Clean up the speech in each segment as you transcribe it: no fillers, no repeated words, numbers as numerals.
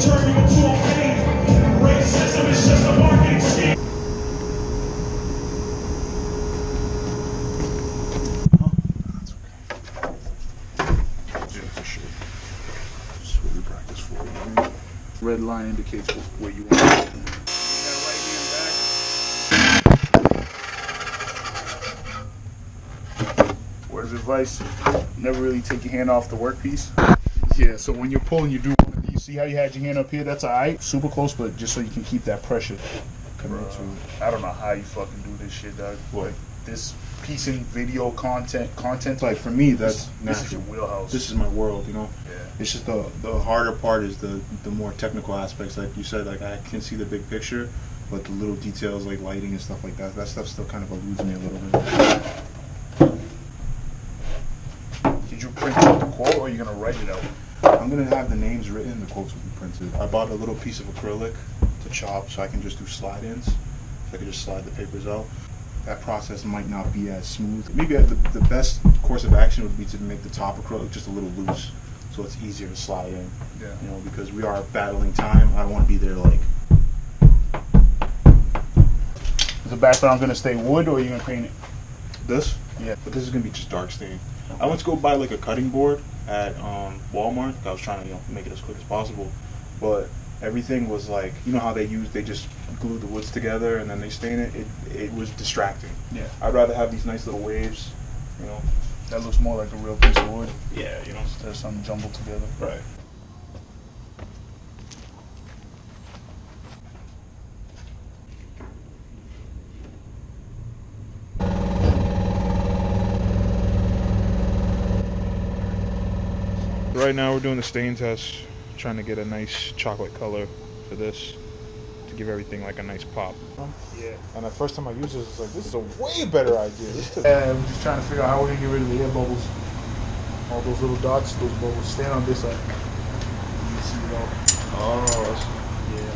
turn you into a pain. Racism is just a marketing scheme. Red line indicates where you want it. Word of advice, never really take your hand off the workpiece. Yeah, so when you're pulling, you do one of these. See how you had your hand up here? That's alright. Super close, but just so you can keep that pressure coming into. I don't know how you fucking do this shit, dog. Like this piecing video content. Like for me, that's this is your wheelhouse. This is my world, you know. Yeah. It's just the harder part is the more technical aspects. Like you said, like I can see the big picture, but the little details like lighting and stuff like that, that stuff still kind of eludes me a little bit. Did you print out the quote, or are you gonna write it out? I'm gonna have the names written. The quotes will be printed. I bought a little piece of acrylic to chop, so I can just do slide-ins. So I can just slide the papers out. That process might not be as smooth. Maybe the best course of action would be to make the top acrylic just a little loose, so it's easier to slide in. Yeah. You know, because we are battling time. I don't want to be there like. Is the background gonna stay wood, or are you gonna paint it? This? Yeah. But this is gonna be just dark stain. I went to go buy like a cutting board at Walmart. I was trying to make it as quick as possible, but everything was like, you know how they just glue the woods together and then they stain it. It was distracting. Yeah. I'd rather have these nice little waves, you know. That looks more like a real piece of wood. Yeah, you know. Instead of something jumbled together. Right. Right now we're doing the stain test, trying to get a nice chocolate color for this to give everything like a nice pop. Yeah. And the first time I used this, I was like, this is a way better idea. We're just trying to figure out how we're gonna get rid of the air bubbles. All those little dots, those bubbles. Stand on this side. You can see it all. Oh, Yeah.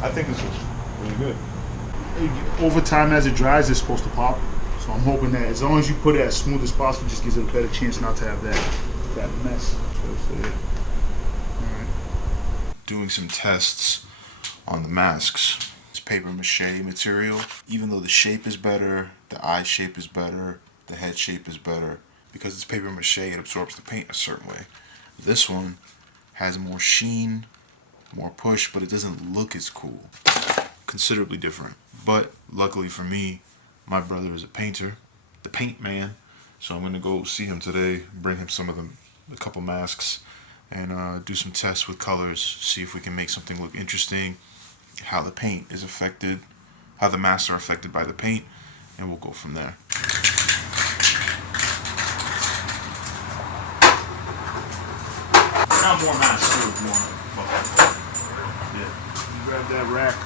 I think this is really good. Over time, as it dries, it's supposed to pop. So I'm hoping that as long as you put it as smooth as possible, just gives it a better chance not to have that mess. Doing some tests on the masks. It's paper mache material. Even though the shape is better, the eye shape is better, the head shape is better, because it's paper mache, it absorbs the paint a certain way. This one has more sheen, more push, but it doesn't look as cool. Considerably different. But luckily for me, my brother is a painter, the paint man. So I'm gonna go see him today, bring him some of a couple masks, and do some tests with colors, see if we can make something look interesting, how the paint is affected, how the masks are affected by the paint, and we'll go from there. Got more masks too if you want. Yeah. You grab that rack.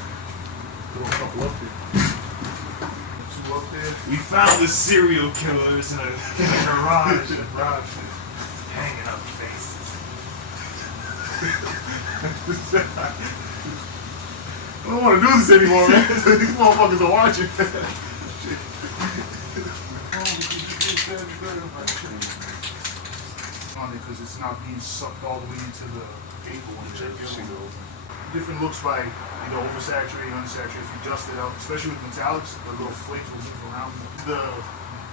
Throw a couple up there. Two up there. We found the serial killers in a garage. Hanging up faces. I don't want to do this anymore, man. These motherfuckers are watching. Because it's not being sucked all the way into the paper when you check it out. Different looks by either oversaturated, unsaturated. If you adjust it out, especially with metallics, the little flakes will move around.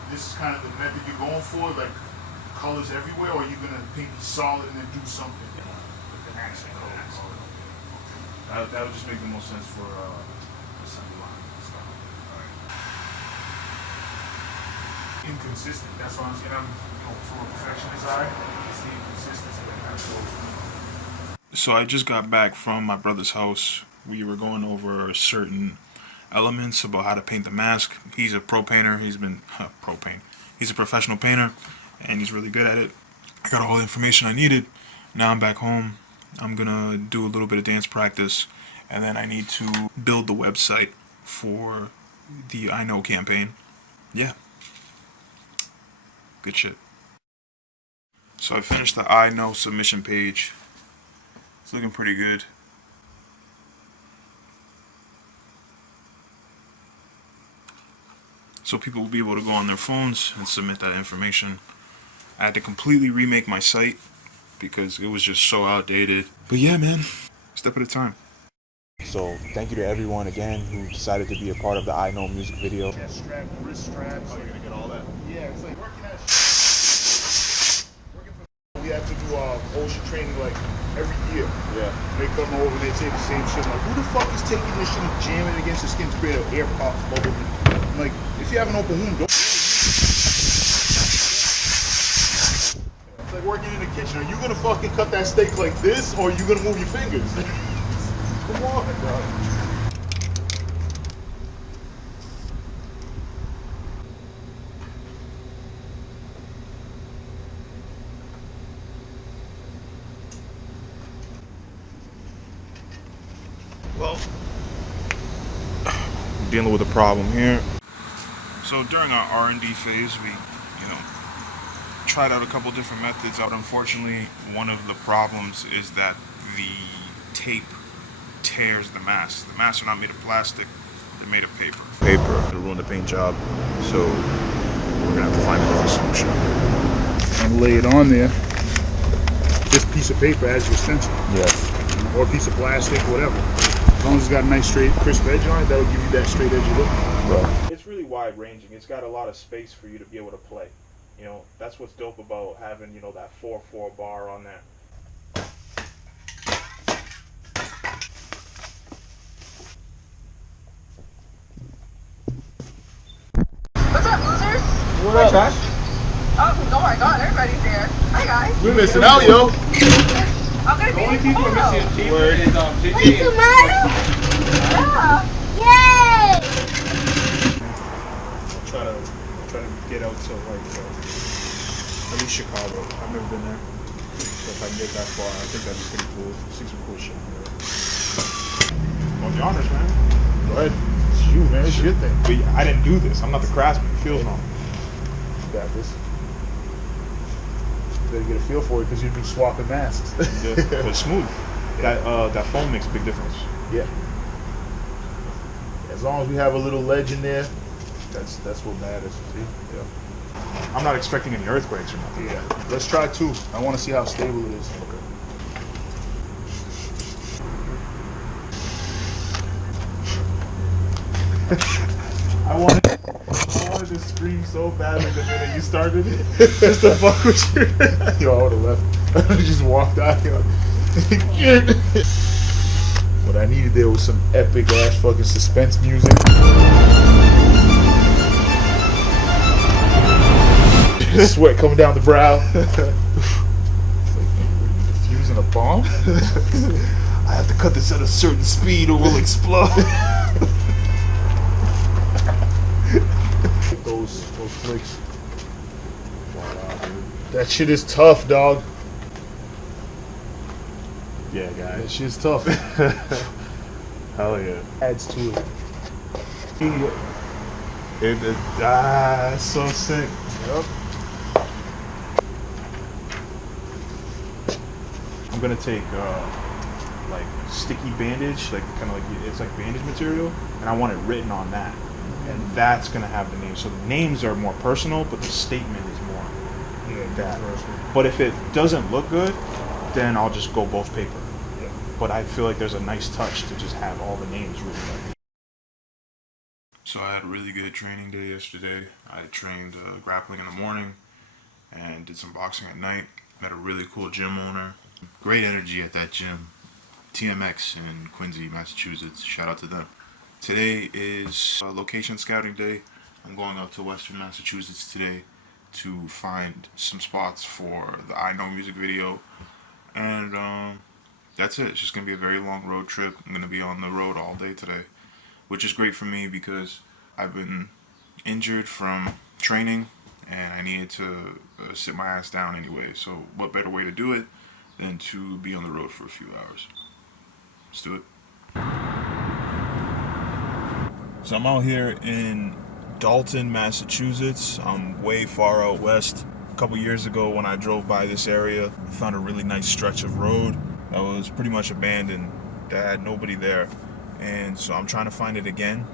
This is kind of the method you're going for, like colors everywhere, or are you gonna paint it solid and then do something with an accent color? That would just make the most sense for assembly line and stuff. Inconsistent. That's what I'm saying. From a perfectionist eye, it's the inconsistency that I feel. So I just got back from my brother's house. We were going over certain elements about how to paint the mask. He's a pro painter. He's a professional painter, and he's really good at it. I got all the information I needed. Now I'm back home. I'm gonna do a little bit of dance practice, and then I need to build the website for the I Know campaign. Yeah. Good shit. So I finished the I Know submission page. It's looking pretty good. so people will be able to go on their phones and submit that information. I had to completely remake my site because it was just so outdated. But yeah, man, step at a time. So thank you to everyone again who decided to be a part of the I Know music video. Chest strap, wrist straps. Oh, you're gonna get all that? Yeah, it's like working at. Working for. We have to do ocean training like every year. Yeah. They come over, they say the same shit. Like, who the fuck is taking this shit and jamming it against the skin to create an air pop bubble? I'm like, if you have an open wound, don't. It's like working in the kitchen. Are you gonna fucking cut that steak like this, or are you gonna move your fingers? Come on, bro. Well, we're dealing with a problem here. So during our R&D phase, we, tried out a couple different methods. But unfortunately, one of the problems is that the tape tears the masks. The masks are not made of plastic; they're made of paper. It'll ruin the paint job. So we're gonna have to find another solution. And lay it on there. This piece of paper as your stencil. Yes. Or a piece of plastic, whatever. As long as it's got a nice straight, crisp edge on it, that'll give you that straight edge look. Right. It's really wide ranging. It's got a lot of space for you to be able to play. That's what's dope about having, that 4/4 bar on there. What's up, losers? What up, Josh? Oh my god, everybody's here. Hi, guys. We're missing out, yo. I'm gonna be in tomorrow. Word. Wait, tomorrow? Yeah. Yay! Try to get out to at least Chicago. I've never been there. So if I can get that far, I think that'd be pretty cool. See some cool shit. Well, the honors, man. Go ahead. It's you, man. It's your thing. But I didn't do this. I'm not the craftsman. It feels wrong. You got this. You better get a feel for it because you'd be swapping masks. But it's smooth. That foam makes a big difference. Yeah. As long as we have a little ledge in there, that's what matters. See? Yeah. I'm not expecting any earthquakes or nothing. Yeah. Let's try two. I want to see how stable it is. I wanted to scream so badly the minute you started it. Just to fuck with you. Yo, I would have left. I would have just walked out here. What I needed there was some epic ass fucking suspense music. Sweat coming down the brow. It's like, defusing a bomb? I have to cut this at a certain speed or we'll explode. Those flicks. That shit is tough, dog. Yeah, That guys. shit's tough. Hell yeah. Adds to it. It's so sick. Yep. I'm gonna take like sticky bandage, like kind of like it's like bandage material, and I want it written on that, and that's gonna have the name. So the names are more personal, but the statement is more that. But if it doesn't look good, then I'll just go both paper. Yeah. But I feel like there's a nice touch to just have all the names written. So I had a really good training day yesterday. I trained grappling in the morning and did some boxing at night. Met a really cool gym owner. Great energy at that gym. TMX in Quincy, Massachusetts. Shout out to them. Today is location scouting day. I'm going out to Western Massachusetts today to find some spots for the I Know music video. And that's it. It's just going to be a very long road trip. I'm going to be on the road all day today, which is great for me because I've been injured from training and I needed to sit my ass down anyway. So what better way to do it than to be on the road for a few hours. Let's do it. So I'm out here in Dalton, Massachusetts. I'm way far out west. A couple years ago when I drove by this area, I found a really nice stretch of road that was pretty much abandoned, that had nobody there. And so I'm trying to find it again.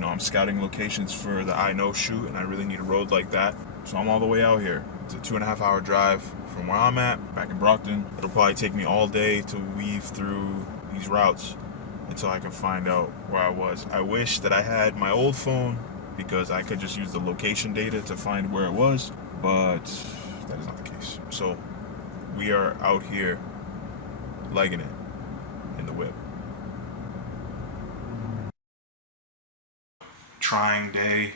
I'm scouting locations for the I Know shoot, and I really need a road like that. So I'm all the way out here. It's a 2.5-hour drive from where I'm at, back in Brockton. It'll probably take me all day to weave through these routes until I can find out where I was. I wish that I had my old phone because I could just use the location data to find where it was, but that is not the case. So we are out here legging it in the whip. Trying day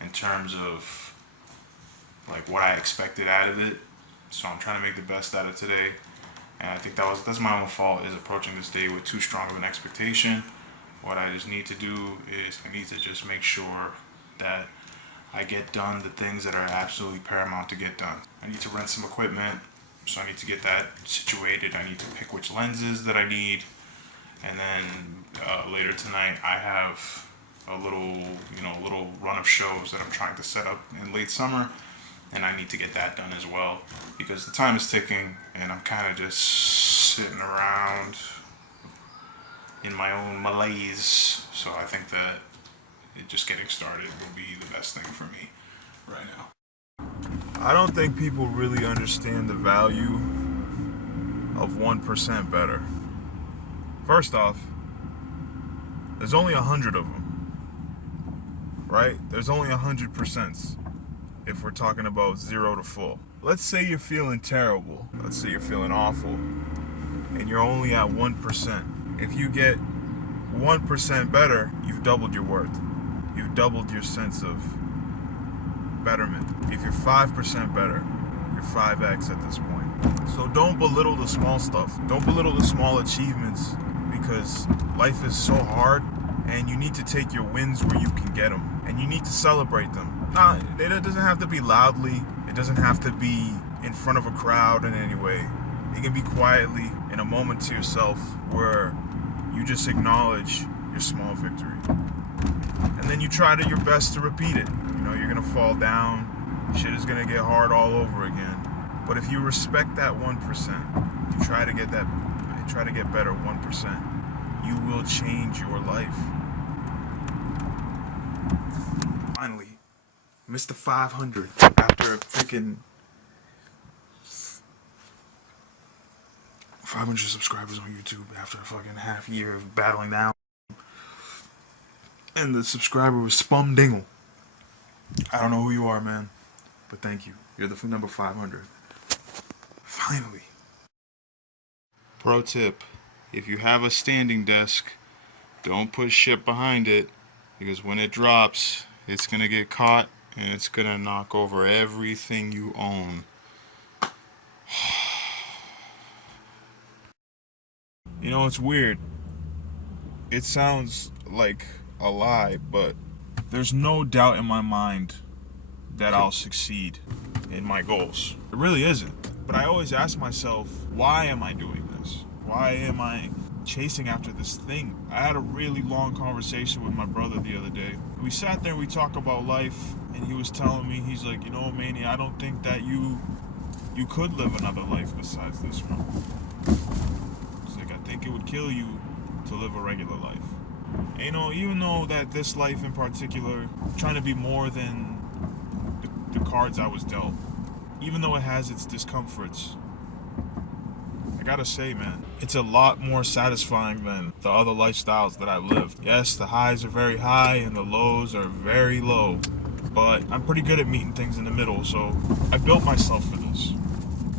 in terms of like what I expected out of it. So I'm trying to make the best out of today. And I think that's my own fault, is approaching this day with too strong of an expectation. What I just need to do is I need to just make sure that I get done the things that are absolutely paramount to get done. I need to rent some equipment, so I need to get that situated. I need to pick which lenses that I need. And then later tonight I have a little run of shows that I'm trying to set up in late summer, and I need to get that done as well because the time is ticking and I'm kind of just sitting around in my own malaise. So I think that just getting started will be the best thing for me right now. I don't think people really understand the value of 1% better. First off, there's only 100 of them. Right? There's only 100% if we're talking about 0 to full. Let's say you're feeling terrible. Let's say you're feeling awful. And you're only at 1%. If you get 1% better, you've doubled your worth. You've doubled your sense of betterment. If you're 5% better, you're 5x at this point. So don't belittle the small stuff. Don't belittle the small achievements because life is so hard. And you need to take your wins where you can get them. And you need to celebrate them. It doesn't have to be loudly. It doesn't have to be in front of a crowd in any way. It can be quietly in a moment to yourself where you just acknowledge your small victory. And then you try your best to repeat it. You're going to fall down. Shit is going to get hard all over again. But if you respect that 1%, you try to get better 1%, you will change your life. Finally, Mr. 500 after a freaking 500 subscribers on YouTube after a fucking half year of battling down. And the subscriber was Spum Dingle. I don't know who you are, man, but thank you. You're the number 500. Finally. Pro tip. If you have a standing desk, don't put shit behind it, because when it drops, it's gonna get caught and it's gonna knock over everything you own. It's weird. It sounds like a lie, but there's no doubt in my mind that I'll succeed in my goals. It really isn't. But I always ask myself, why am I doing this? Why am I chasing after this thing? I had a really long conversation with my brother the other day. We sat there, we talked about life, and he was telling me, he's like, Manny, I don't think that you could live another life besides this one. He's like, I think it would kill you to live a regular life. And, even though that this life in particular, trying to be more than the cards I was dealt, even though it has its discomforts, I gotta say, man, it's a lot more satisfying than the other lifestyles that I've lived. Yes, the highs are very high and the lows are very low, but I'm pretty good at meeting things in the middle, so I built myself for this.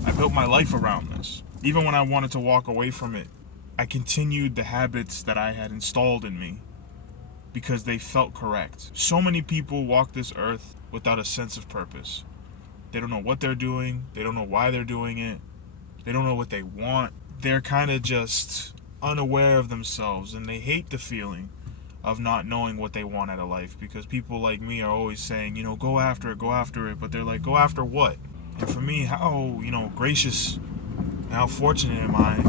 I built my life around this. Even when I wanted to walk away from it, I continued the habits that I had installed in me because they felt correct. So many people walk this earth without a sense of purpose. They don't know what they're doing. They don't know why they're doing it. They don't know what they want. They're kind of just unaware of themselves, and they hate the feeling of not knowing what they want out of life, because people like me are always saying, go after it, but they're like, go after what? And for me, how, gracious and how fortunate am I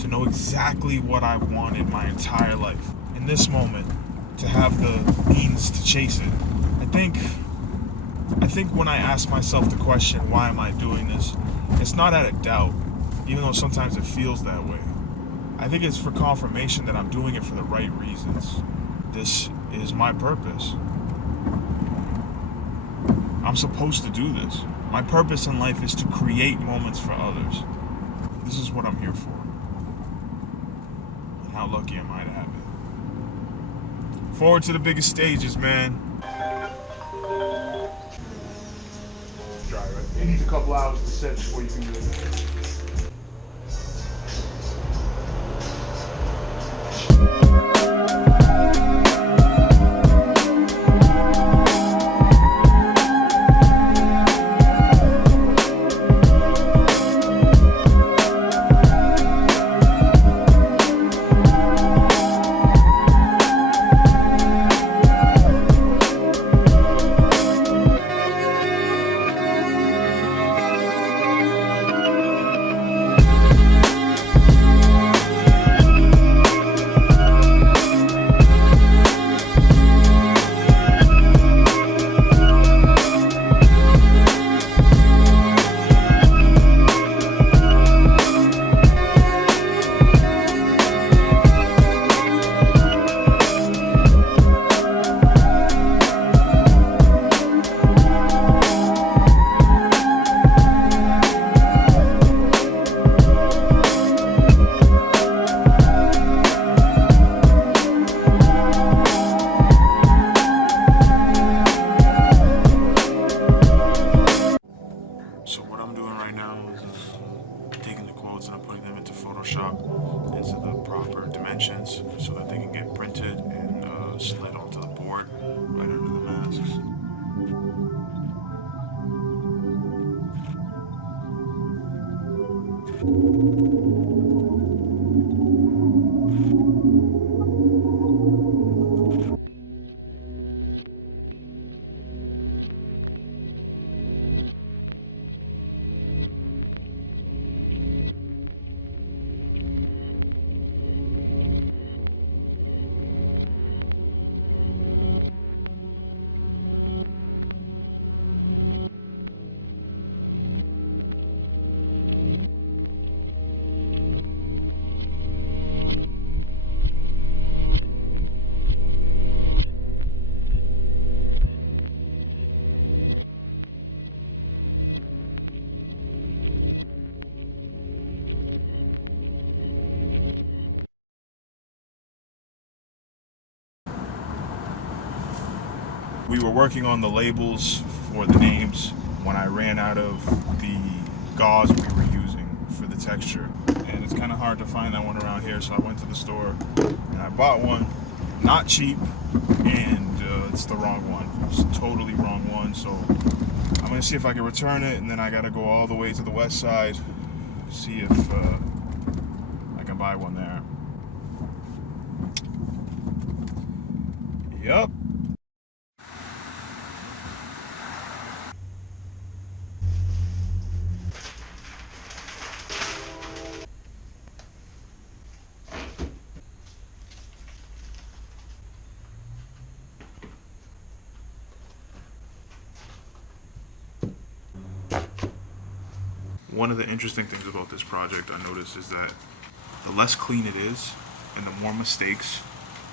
to know exactly what I've wanted my entire life. In this moment, to have the means to chase it. I think when I ask myself the question, why am I doing this? It's not out of doubt, even though sometimes it feels that way. I think it's for confirmation that I'm doing it for the right reasons. This is my purpose. I'm supposed to do this. My purpose in life is to create moments for others. This is what I'm here for. And how lucky am I to have it? Forward to the biggest stages, man. Dry, right? It needs a couple hours to set before you can do it. So what I'm doing right now is taking the quotes and I'm putting them into Photoshop into the proper dimensions so that they can get printed and slid onto the board right under the masks. We were working on the labels for the names when I ran out of the gauze we were using for the texture. And it's kind of hard to find that one around here, so I went to the store and I bought one. Not cheap, and it's the wrong one. It's totally wrong one, so I'm gonna see if I can return it, and then I gotta go all the way to the west side, see if I can buy one there. Yup. One of the interesting things about this project I noticed is that the less clean it is and the more mistakes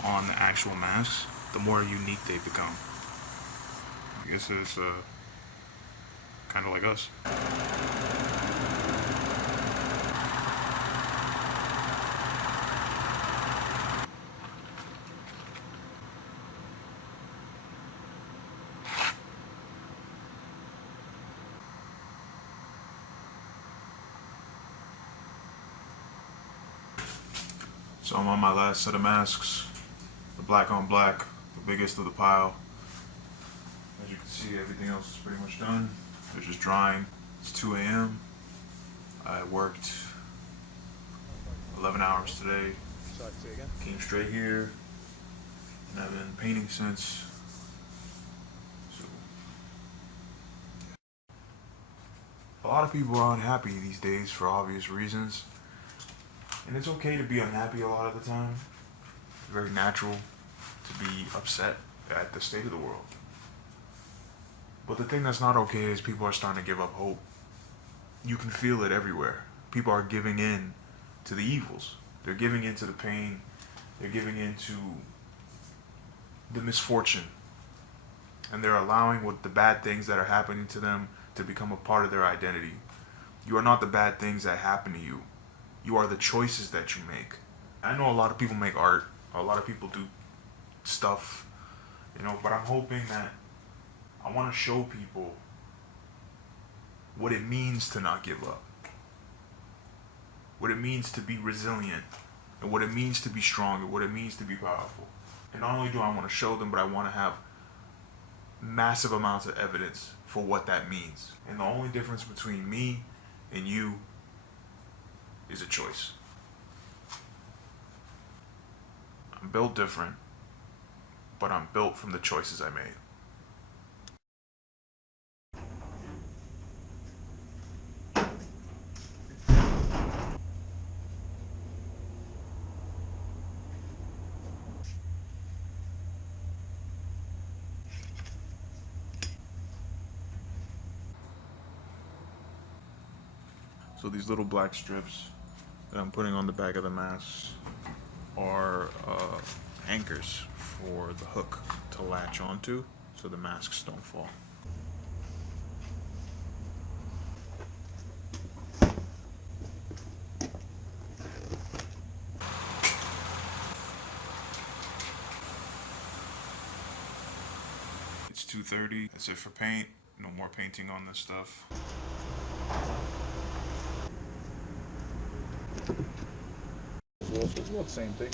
on the actual masks, the more unique they become. I guess it's kind of like us. So I'm on my last set of masks, the black on black, the biggest of the pile. As you can see, everything else is pretty much done. They're just drying. It's 2 a.m. I worked 11 hours today. Came straight here, and I've been painting since. So, a lot of people are unhappy these days for obvious reasons. And it's okay to be unhappy a lot of the time. It's very natural to be upset at the state of the world. But the thing that's not okay is people are starting to give up hope. You can feel it everywhere. People are giving in to the evils. They're giving in to the pain. They're giving in to the misfortune, and they're allowing what the bad things that are happening to them to become a part of their identity. You are not the bad things that happen to you. You are the choices that you make. I know a lot of people make art, a lot of people do stuff, but I'm hoping that I want to show people what it means to not give up, what it means to be resilient, and what it means to be strong, and what it means to be powerful. And not only do I want to show them, but I want to have massive amounts of evidence for what that means. And the only difference between me and you is a choice. I'm built different, but I'm built from the choices I made. So these little black strips that I'm putting on the back of the mask are anchors for the hook to latch onto so the masks don't fall. It's 2:30. That's it for paint. No more painting on this stuff. It's not the same thing.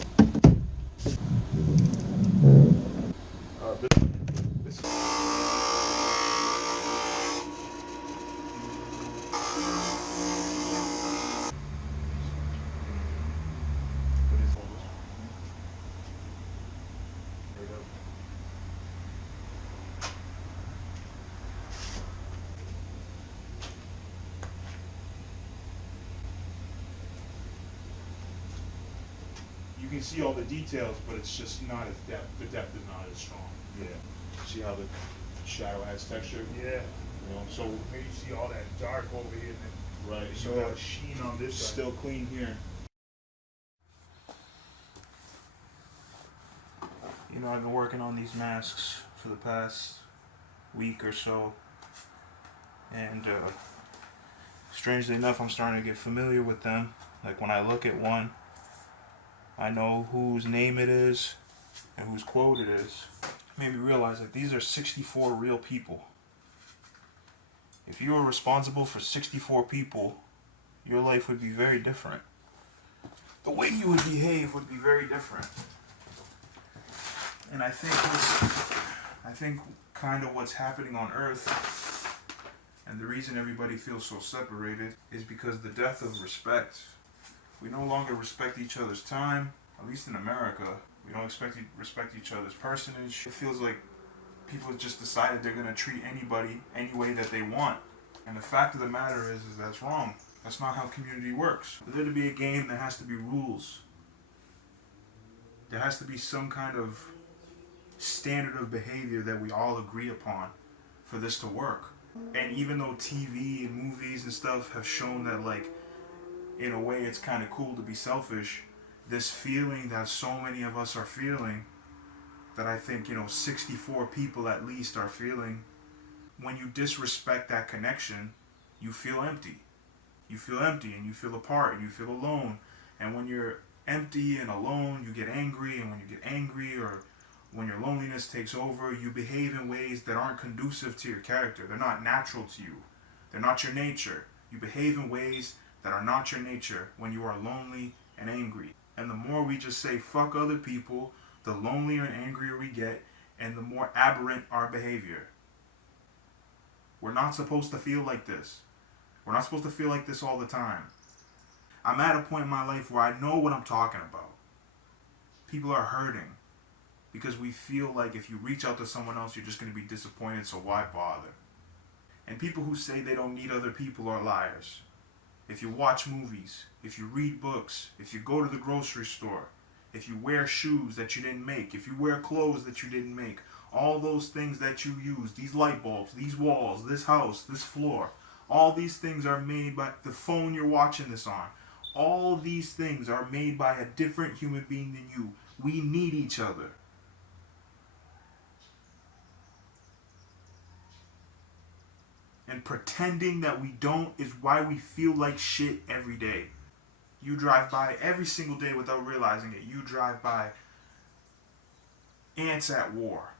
You can see all the details, but it's just not as depth. The depth is not as strong. Yeah. See how the shadow has texture? Yeah. So Maybe you see all that dark over here, and right. then So you got a sheen on this side. still clean here. I've been working on these masks for the past week or so, and strangely enough, I'm starting to get familiar with them. Like when I look at one, I know whose name it is and whose quote it is. It made me realize that these are 64 real people. If you were responsible for 64 people, your life would be very different. The way you would behave would be very different. And I think kind of what's happening on Earth, and the reason everybody feels so separated, is because the death of respect. We no longer respect each other's time, at least in America. We don't respect each other's personage. It feels like people just decided they're gonna treat anybody any way that they want. And the fact of the matter is that's wrong. That's not how community works. For there to be a game, there has to be rules. There has to be some kind of standard of behavior that we all agree upon for this to work. And even though TV and movies and stuff have shown that, like, in a way it's kind of cool to be selfish, this feeling that so many of us are feeling, that I think 64 people at least are feeling, when you disrespect that connection, you feel empty. You feel empty and you feel apart and you feel alone. And when you're empty and alone, you get angry, and when you get angry, or when your loneliness takes over, you behave in ways that aren't conducive to your character. They're not natural to you. They're not your nature. You behave in ways that are not your nature when you are lonely and angry. And the more we just say fuck other people, the lonelier and angrier we get, and the more aberrant our behavior. We're not supposed to feel like this. We're not supposed to feel like this all the time. I'm at a point in my life where I know what I'm talking about. People are hurting because we feel like if you reach out to someone else, you're just going to be disappointed, so why bother? And people who say they don't need other people are liars. If you watch movies, if you read books, if you go to the grocery store, if you wear shoes that you didn't make, if you wear clothes that you didn't make, all those things that you use, these light bulbs, these walls, this house, this floor, all these things are made by the phone you're watching this on. All these things are made by a different human being than you. We need each other. And pretending that we don't is why we feel like shit every day. You drive by every single day without realizing it. You drive by ants at war.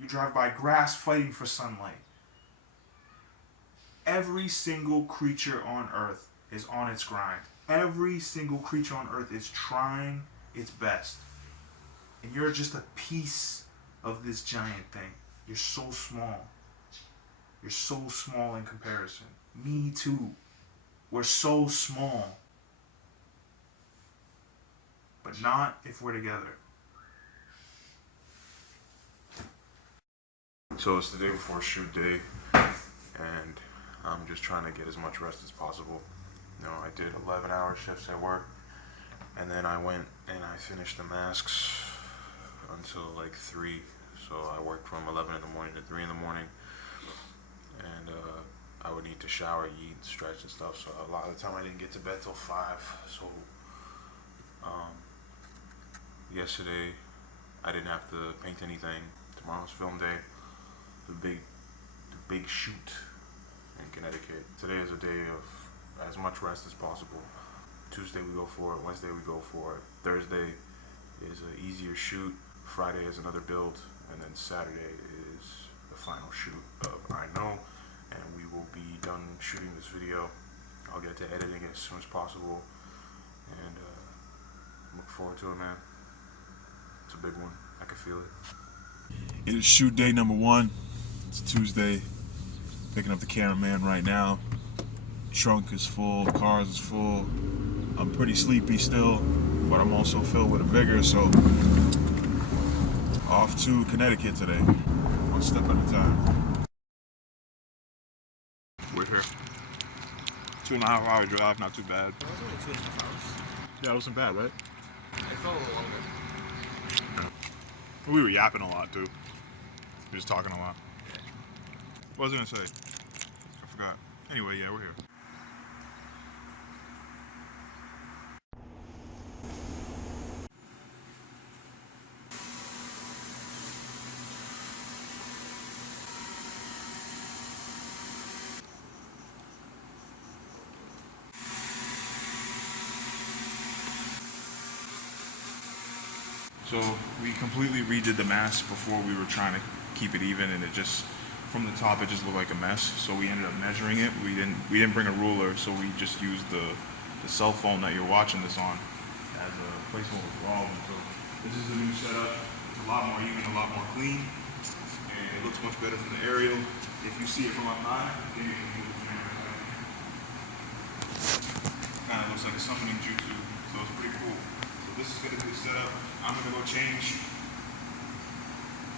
You drive by grass fighting for sunlight. Every single creature on earth is on its grind. Every single creature on earth is trying its best. And you're just a piece of this giant thing. You're so small. You're so small in comparison. Me too. We're so small. But not if we're together. So it's the day before shoot day, and I'm just trying to get as much rest as possible. You know, I did 11-hour shifts at work, and then I went and I finished the masks until like 3. So I worked from 11 in the morning to 3 in the morning, and I would need to shower, eat, stretch and stuff. So a lot of the time I didn't get to bed till 5. So yesterday I didn't have to paint anything. Tomorrow's film day. The big shoot in Connecticut. Today is a day of as much rest as possible. Tuesday we go for it, Wednesday we go for it. Thursday is an easier shoot. Friday is another build, and then Saturday is the final shoot of I Know, and we will be done shooting this video. I'll get to editing it as soon as possible, and look forward to it, man. It's a big one. I can feel it. It is shoot day number 1. It's Tuesday. Picking up the cameraman right now. Trunk is full, cars is full. I'm pretty sleepy still, but I'm also filled with a vigor, so off to Connecticut today. One step at a time. We're here. 2.5 hour drive, not too bad. It was only 2.5 hours. Yeah, it wasn't bad, right? It felt a little longer. We were yapping a lot too. We were just talking a lot. What was I gonna say? I forgot. Anyway, yeah, we're here. So we completely redid the mask before. We were trying to keep it even, and it just, from the top, it just looked like a mess. So we ended up measuring it. We didn't bring a ruler, so we just used the cell phone that you're watching this on as a placeholder for all of them. So this is the new setup. It's a lot more even, a lot more clean, and it looks much better from the aerial. If you see it from up high, then you can use the camera. Kind of looks like a summoning jutsu, so it's pretty cool. So this is gonna be the setup. I'm gonna go change.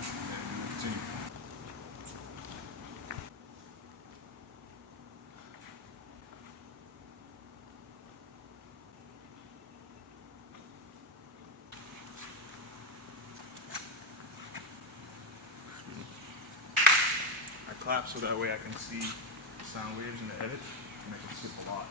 And we'll continue. I clap so that way I can see the sound waves in the edit, and I can skip a lot.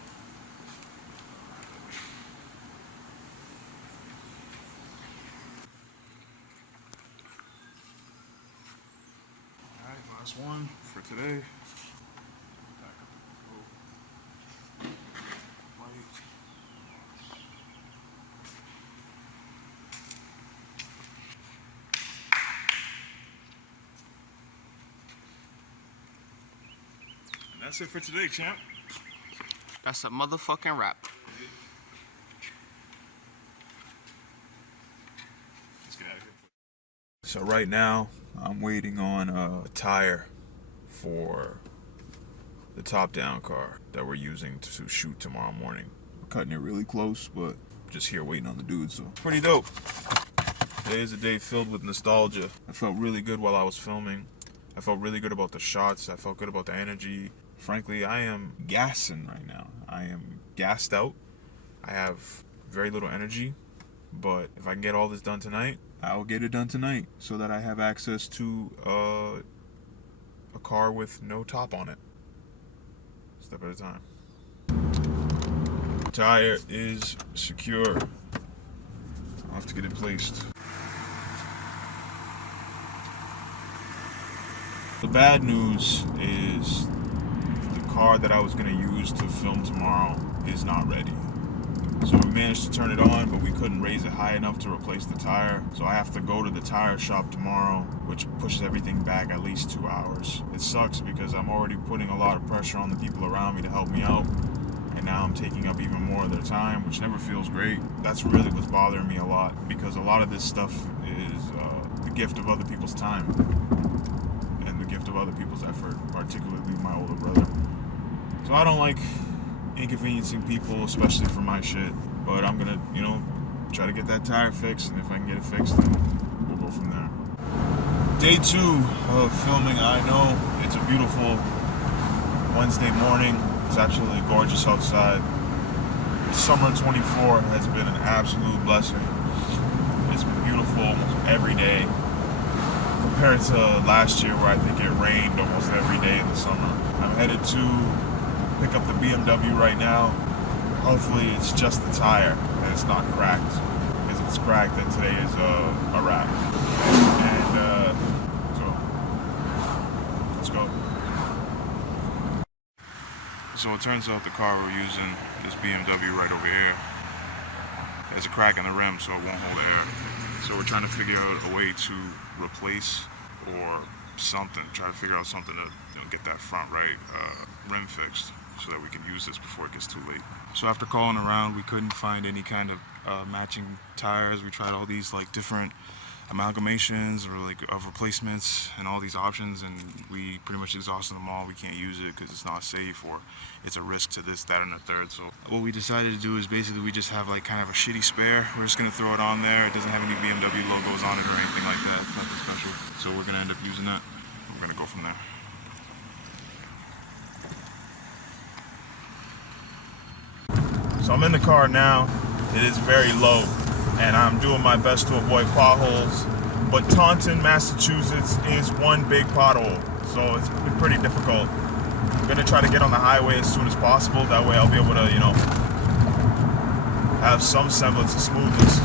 Alright, last one for today. And that's it for today, champ. That's a motherfucking wrap. Let's get out of here. So right now, I'm waiting on a tire for the top-down car that we're using to shoot tomorrow morning. We're cutting it really close, but just here waiting on the dude, so pretty dope. Today is a day filled with nostalgia. I felt really good while I was filming. I felt really good about the shots. I felt good about the energy. Frankly, I am gassing right now. I am gassed out. I have very little energy, but if I can get all this done tonight, I will get it done tonight so that I have access to a car with no top on it. Step at a time. Tire is secure. I'll have to get it placed. The bad news is car that I was gonna use to film tomorrow is not ready. So we managed to turn it on, but we couldn't raise it high enough to replace the tire. So I have to go to the tire shop tomorrow, which pushes everything back at least 2 hours. It sucks because I'm already putting a lot of pressure on the people around me to help me out. And now I'm taking up even more of their time, which never feels great. That's really what's bothering me a lot, because a lot of this stuff is the gift of other people's time and the gift of other people's effort, particularly my older brother. So I don't like inconveniencing people, especially for my shit, but I'm gonna, try to get that tire fixed, and if I can get it fixed, then we'll go from there. Day 2 of filming. I know it's a beautiful Wednesday morning. It's absolutely gorgeous outside. Summer 24 has been an absolute blessing. It's been beautiful every day compared to last year where I think it rained almost every day in the summer. I'm headed to pick up the BMW right now. Hopefully it's just the tire and it's not cracked. Because if it's cracked, then today is a wrap. And so let's go. So it turns out the car we're using, this BMW right over here, there's a crack in the rim, so it won't hold air. So we're trying to figure out a way to replace or something, try to figure out something to get that front right rim fixed so that we can use this before it gets too late. So after calling around, we couldn't find any kind of matching tires. We tried all these like different amalgamations or like of replacements and all these options, and we pretty much exhausted them all. We can't use it because it's not safe or it's a risk to this, that, and the third. So what we decided to do is basically we just have like kind of a shitty spare. We're just gonna throw it on there. It doesn't have any BMW logos on it or anything like that. It's nothing special. So we're gonna end up using that. We're gonna go from there. So I'm in the car now. It is very low, and I'm doing my best to avoid potholes. But Taunton, Massachusetts is one big pothole, so it's pretty difficult. I'm gonna try to get on the highway as soon as possible. That way I'll be able to, have some semblance of smoothness.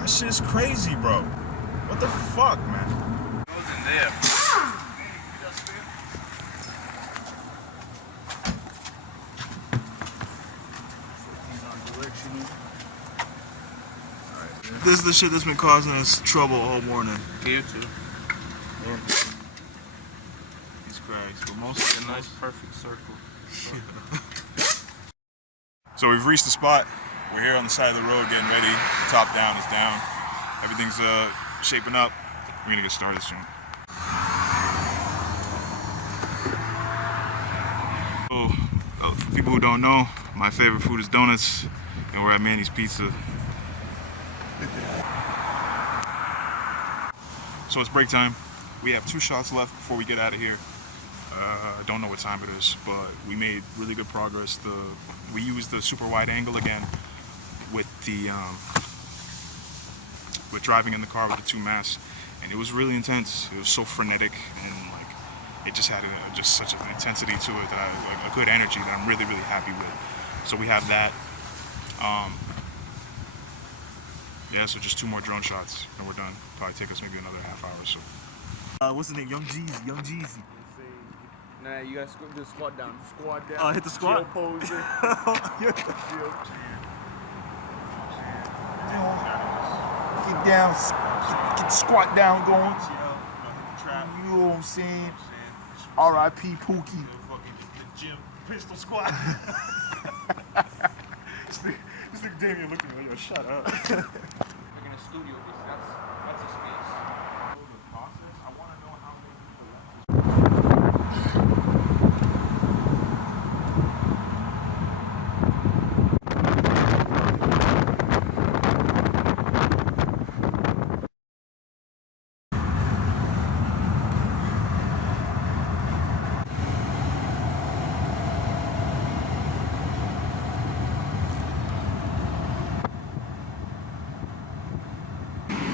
That shit is crazy, bro. What the fuck, man? I was in there. This is the shit that's been causing us trouble all morning. Here too. These cracks, but most It's a nice perfect circle. So we've reached the spot. We're here on the side of the road getting ready. Top down is down. Everything's shaping up. We're gonna get started soon. So, for people who don't know, my favorite food is donuts, and we're at Manny's Pizza. So it's break time. We have 2 shots left before we get out of here. I don't know what time it is, but we made really good progress. We used the super wide angle again with the with driving in the car with the 2 masks, and it was really intense. It was so frenetic, and like it just had just such an intensity to it that a good energy that I'm really happy with. So we have that. Yeah, so just 2 more drone shots and we're done. Probably take us maybe another half hour or so. What's his name? Young Jeezy. Nah, you gotta do the squat down. Squat down. Hit the squat. Chill pose. Chill. Get down, get the squat down going. Trap. You know what I'm saying? R.I.P. Pookie. The gym pistol squat. This nigga Damien looked at me like, yo, shut up. We're gonna studio this. That's a space. I want to know how many people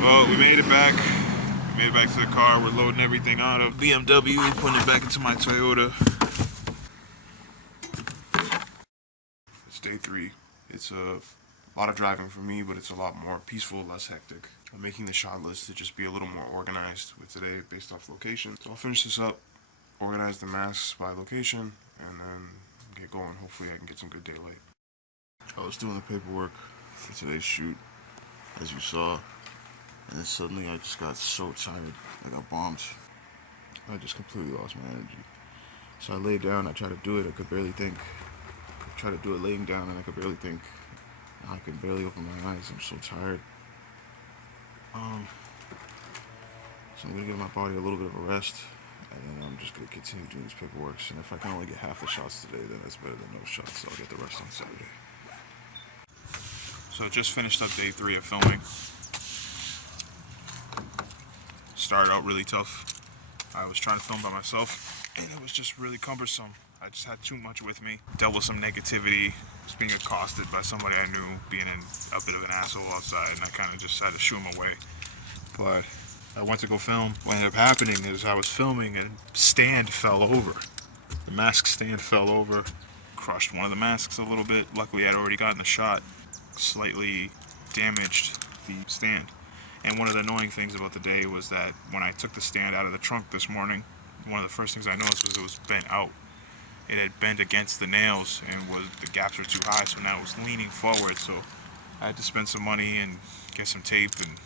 Well, we made it back. We made it back to the car. We're loading everything out of BMW, putting it back into my Toyota. It's day 3. It's a lot of driving for me, but it's a lot more peaceful, less hectic. I'm making the shot list to just be a little more organized with today based off location. So I'll finish this up, organize the masks by location, and then get going. Hopefully I can get some good daylight. I was doing the paperwork for today's shoot, as you saw, and then suddenly I just got so tired. I got bombed. I just completely lost my energy. So I laid down, I tried to do it, I could barely think. I tried to do it laying down and I could barely think. I could barely open my eyes, I'm so tired. So I'm gonna give my body a little bit of a rest, and then I'm just gonna continue doing these paperwork. And if I can only get half the shots today, then that's better than no shots, so I'll get the rest on Saturday. So just finished up day 3 of filming. Started out really tough. I was trying to film by myself, and it was just really cumbersome. I just had too much with me. Dealt with some negativity, just being accosted by somebody I knew, being a bit of an asshole outside, and I kind of just had to shoo him away. But I went to go film. What ended up happening is I was filming and stand fell over. The mask stand fell over, crushed one of the masks a little bit. Luckily, I'd already gotten the shot. Slightly damaged the stand. And one of the annoying things about the day was that when I took the stand out of the trunk this morning, one of the first things I noticed was it was bent out. It had bent against the nails, and the gaps were too high, so now it was leaning forward. So I had to spend some money and get some tape and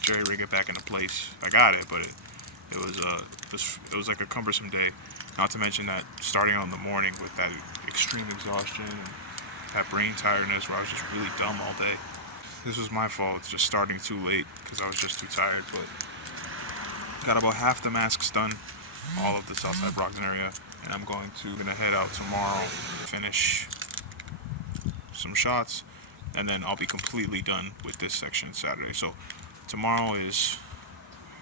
jerry rig it back into place. I got it, but it was like a cumbersome day. Not to mention that starting out in the morning with that extreme exhaustion and that brain tiredness where I was just really dumb all day. This was my fault. It's just starting too late because I was just too tired. But got about half the masks done, all of the Southside Brockton area, and I'm gonna head out tomorrow, finish some shots, and then I'll be completely done with this section Saturday. So tomorrow is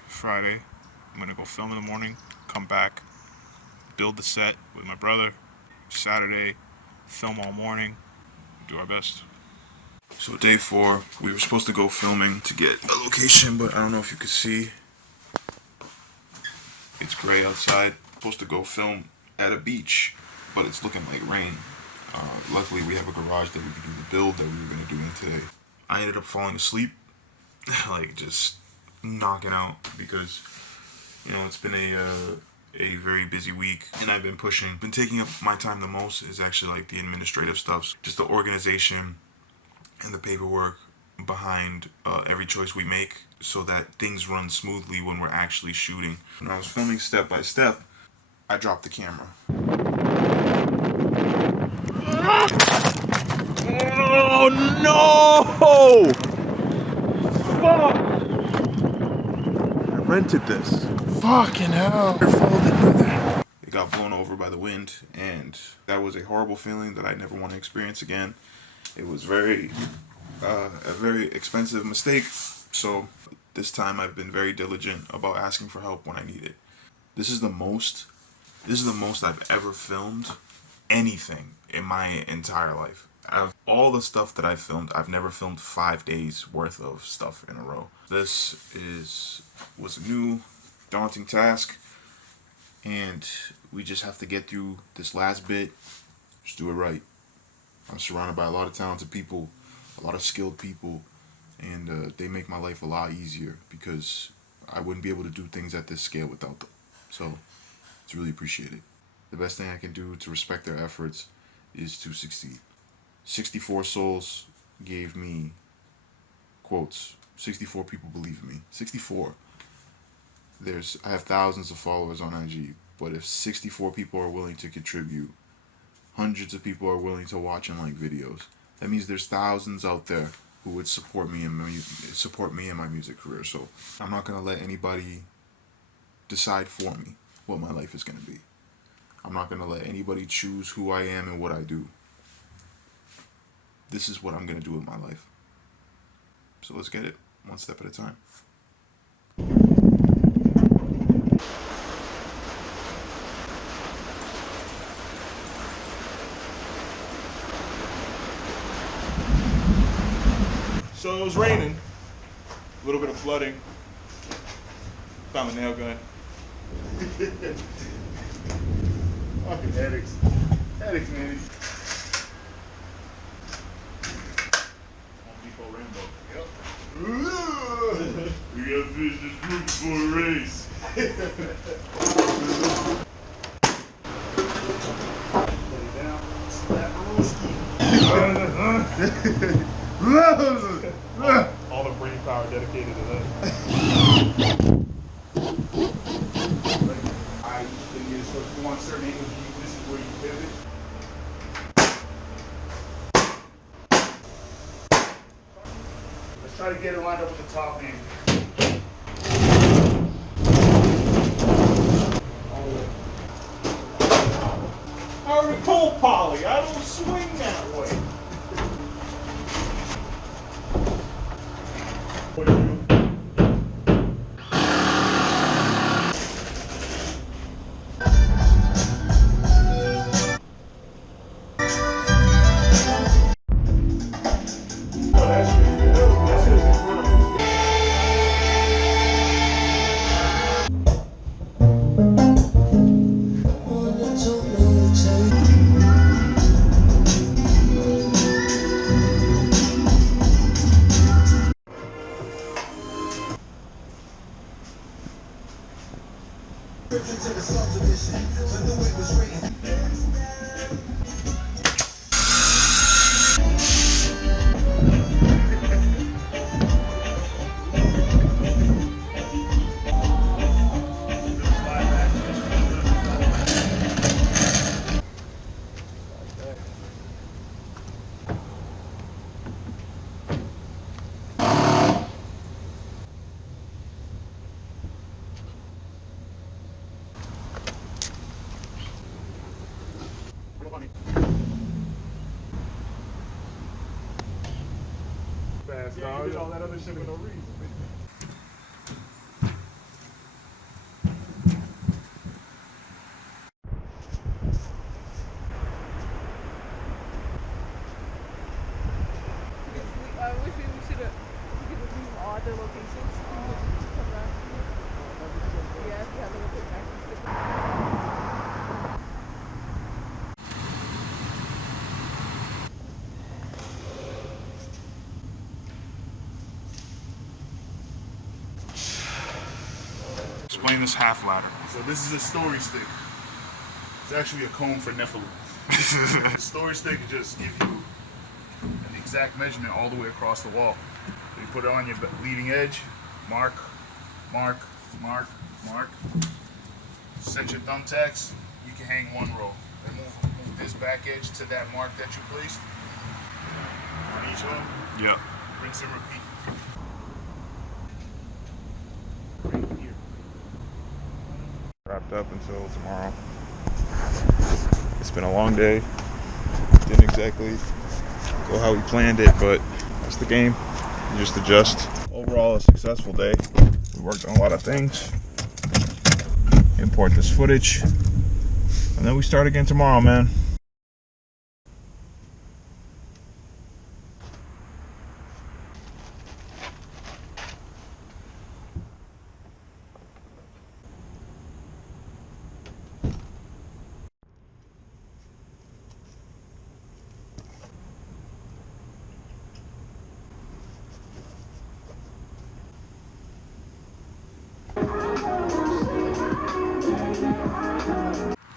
Friday. I'm gonna go film in the morning, come back, build the set with my brother. Saturday, film all morning, do our best. So day 4, we were supposed to go filming to get a location, but I don't know if you could see. It's gray outside. Supposed to go film at a beach, but it's looking like rain. Luckily, we have a garage that we could do the build that we were gonna do in today. I ended up falling asleep, like just knocking out because, you know, it's been a very busy week, and I've been pushing. Been taking up my time the most is actually like the administrative stuff, just the organization and the paperwork behind every choice we make so that things run smoothly when we're actually shooting. When I was filming step by step, I dropped the camera. Oh no! Fuck! I rented this. Fucking hell! It got blown over by the wind, and that was a horrible feeling that I never want to experience again. It was a very expensive mistake, so this time I've been very diligent about asking for help when I need it. This is the most I've ever filmed anything in my entire life. Out of all the stuff that I've filmed, I've never filmed 5 days worth of stuff in a row. This was a new, daunting task, and we just have to get through this last bit. Just do it right. I'm surrounded by a lot of talented people, a lot of skilled people, and they make my life a lot easier because I wouldn't be able to do things at this scale without them. So it's really appreciated. The best thing I can do to respect their efforts is to succeed. 64 souls gave me quotes. 64 people believe in me. 64. I have thousands of followers on IG, but if 64 people are willing to contribute, hundreds of people are willing to watch and like videos, that means there's thousands out there who would support me in my music career. So I'm not gonna let anybody decide for me what my life is gonna be. I'm not gonna let anybody choose who I am and what I do. This is what I'm gonna do with my life. So let's get it, one step at a time. So it was raining, a little bit of flooding. Found the nail gun. Fucking headaches. Headaches, Manny. Home Depot Rainbow. We gotta finish this group before a race. All the brain power dedicated to that. I think it's if you want certain angles, this is where you pivot. Let's try to get it lined up with the top angle. I already told Polly, I don't swing that way. What do you do? Fast, dog. You did all that other shit for no reason. I wish we should have. We could just leave all other locations. Come around. Yeah, if you have a little bit back. Explain this half ladder. So this is a story stick. It's actually a comb for Nephilim. The story stick just gives you an exact measurement all the way across the wall. So you put it on your leading edge, mark, mark, mark, mark. Set your thumbtacks. You can hang one row. Then move this back edge to that mark that you placed on each one. Yep. Rinse and repeat. Wrapped up until tomorrow. It's been a long day. Didn't exactly go how we planned it, but that's the game. You just adjust. Overall, a successful day. We worked on a lot of things. Import this footage. And then we start again tomorrow, man.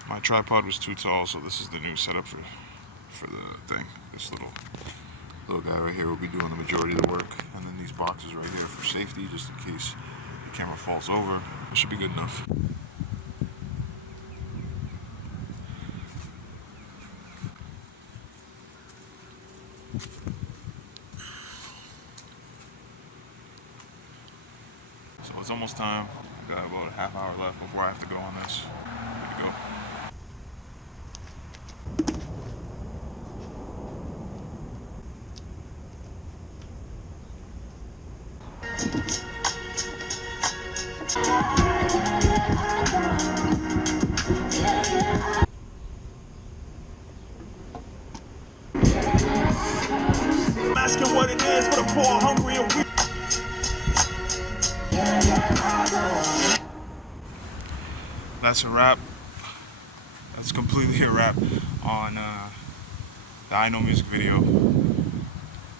My tripod was too tall, so this is the new setup for the thing. This little guy right here will be doing the majority of the work, and then these boxes right here for safety, just in case the camera falls over. It should be good enough. So it's almost time. I've got about a half hour left before I have to go on this. Good to go. I'm asking what it is for the poor, hungry, and weak. That's a wrap. That's completely a wrap on the I Know music video.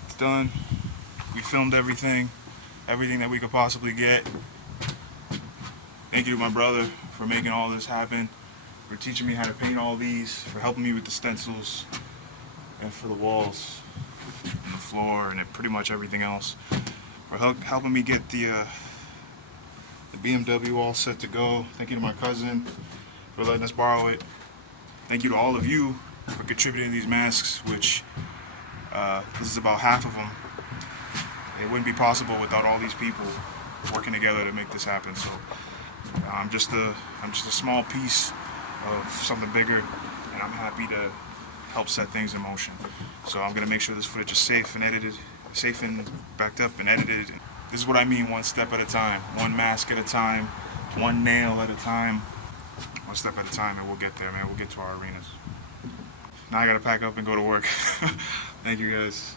It's done. We filmed everything that we could possibly get. Thank you to my brother for making all this happen, for teaching me how to paint all these, for helping me with the stencils. and for the walls, and the floor, and pretty much everything else. For helping me get the BMW all set to go. Thank you to my cousin for letting us borrow it. Thank you to all of you for contributing these masks, which this is about half of them. It wouldn't be possible without all these people working together to make this happen. So I'm just a small piece of something bigger, and I'm happy to help set things in motion. So I'm gonna make sure this footage is safe and edited, safe and backed up and edited. This is what I mean, one step at a time, one mask at a time, one nail at a time, one step at a time, and we'll get there, man. We'll get to our arenas. Now I gotta pack up and go to work. Thank you guys.